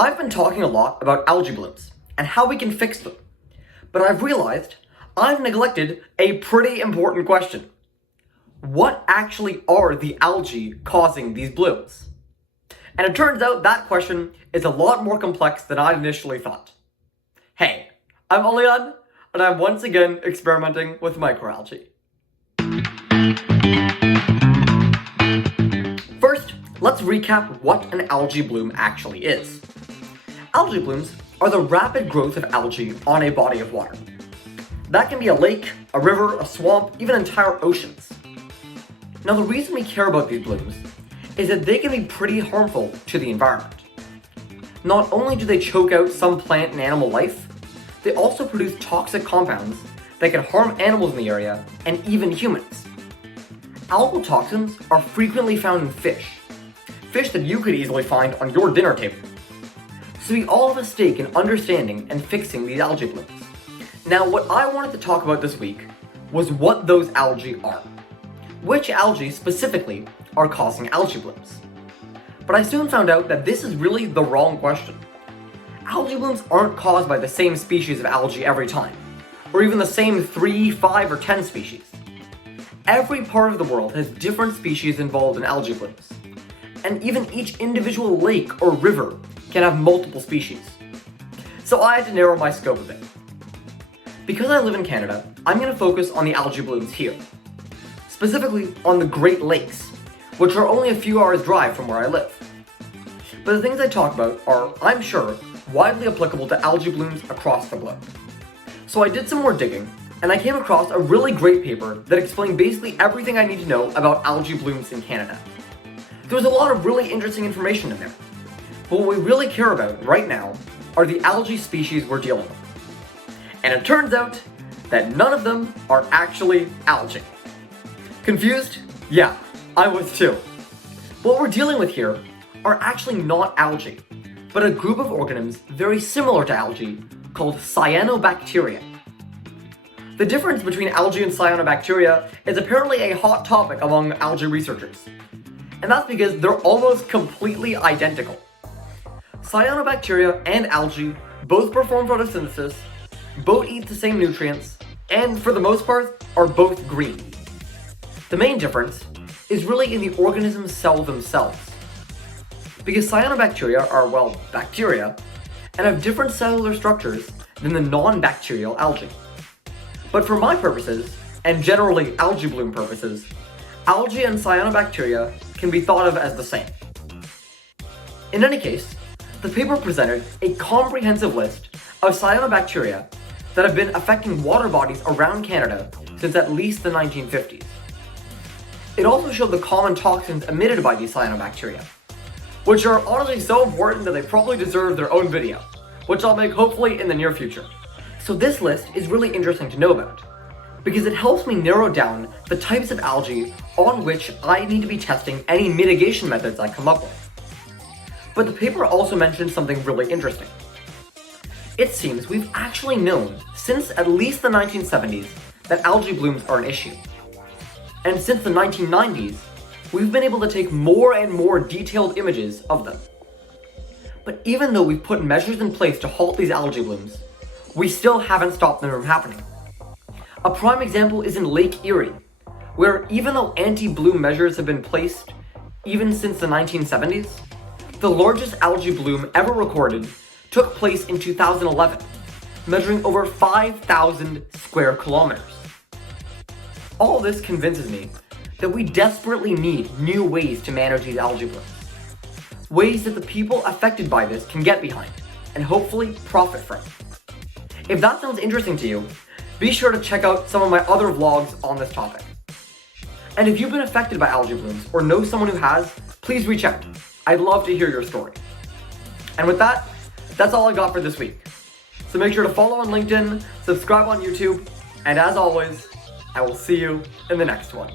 I've been talking a lot about algae blooms and how we can fix them, but I've realized I've neglected a pretty important question. What actually are the algae causing these blooms? And it turns out that question is a lot more complex than I initially thought. Hey, I'm Olian, and I'm once again experimenting with microalgae. First, let's recap what an algae bloom actually is. Algae blooms are the rapid growth of algae on a body of water. That can be a lake, a river, a swamp, even entire oceans. Now, the reason we care about these blooms is that they can be pretty harmful to the environment. Not only do they choke out some plant and animal life, they also produce toxic compounds that can harm animals in the area and even humans. Algal toxins are frequently found in fish that you could easily find on your dinner table. So we all have a stake in understanding and fixing these algae blooms. Now, what I wanted to talk about this week was what those algae are. Which algae specifically are causing algae blooms? But I soon found out that this is really the wrong question. Algae blooms aren't caused by the same species of algae every time, or even the same 3, 5, or 10 species. Every part of the world has different species involved in algae blooms, and even each individual lake or river can have multiple species. So I had to narrow my scope a bit. Because I live in Canada, I'm going to focus on the algae blooms here, specifically on the Great Lakes, which are only a few hours drive from where I live. But the things I talk about are, I'm sure, widely applicable to algae blooms across the globe. So I did some more digging, and I came across a really great paper that explained basically everything I need to know about algae blooms in Canada. There was a lot of really interesting information in there, but what we really care about right now are the algae species we're dealing with. And it turns out that none of them are actually algae. Confused? Yeah, I was too. What we're dealing with here are actually not algae, but a group of organisms very similar to algae called cyanobacteria. The difference between algae and cyanobacteria is apparently a hot topic among algae researchers. And that's because they're almost completely identical. Cyanobacteria and algae both perform photosynthesis, both eat the same nutrients, and for the most part, are both green. The main difference is really in the organism's cells themselves. Because cyanobacteria are, well, bacteria, and have different cellular structures than the non-bacterial algae. But for my purposes, and generally algae bloom purposes, algae and cyanobacteria can be thought of as the same. In any case, the paper presented a comprehensive list of cyanobacteria that have been affecting water bodies around Canada since at least the 1950s. It also showed the common toxins emitted by these cyanobacteria, which are honestly so important that they probably deserve their own video, which I'll make hopefully in the near future. So this list is really interesting to know about, because it helps me narrow down the types of algae on which I need to be testing any mitigation methods I come up with. But the paper also mentioned something really interesting. It seems we've actually known since at least the 1970s that algae blooms are an issue. And since the 1990s, we've been able to take more and more detailed images of them. But even though we've put measures in place to halt these algae blooms, we still haven't stopped them from happening. A prime example is in Lake Erie, where even though anti-bloom measures have been placed even since the 1970s, the largest algae bloom ever recorded took place in 2011, measuring over 5,000 square kilometers. All this convinces me that we desperately need new ways to manage these algae blooms. Ways that the people affected by this can get behind, and hopefully profit from. If that sounds interesting to you, be sure to check out some of my other vlogs on this topic. And if you've been affected by algae blooms or know someone who has, please reach out. I'd love to hear your story. And with that, that's all I got for this week. So make sure to follow on LinkedIn, subscribe on YouTube, and as always, I will see you in the next one.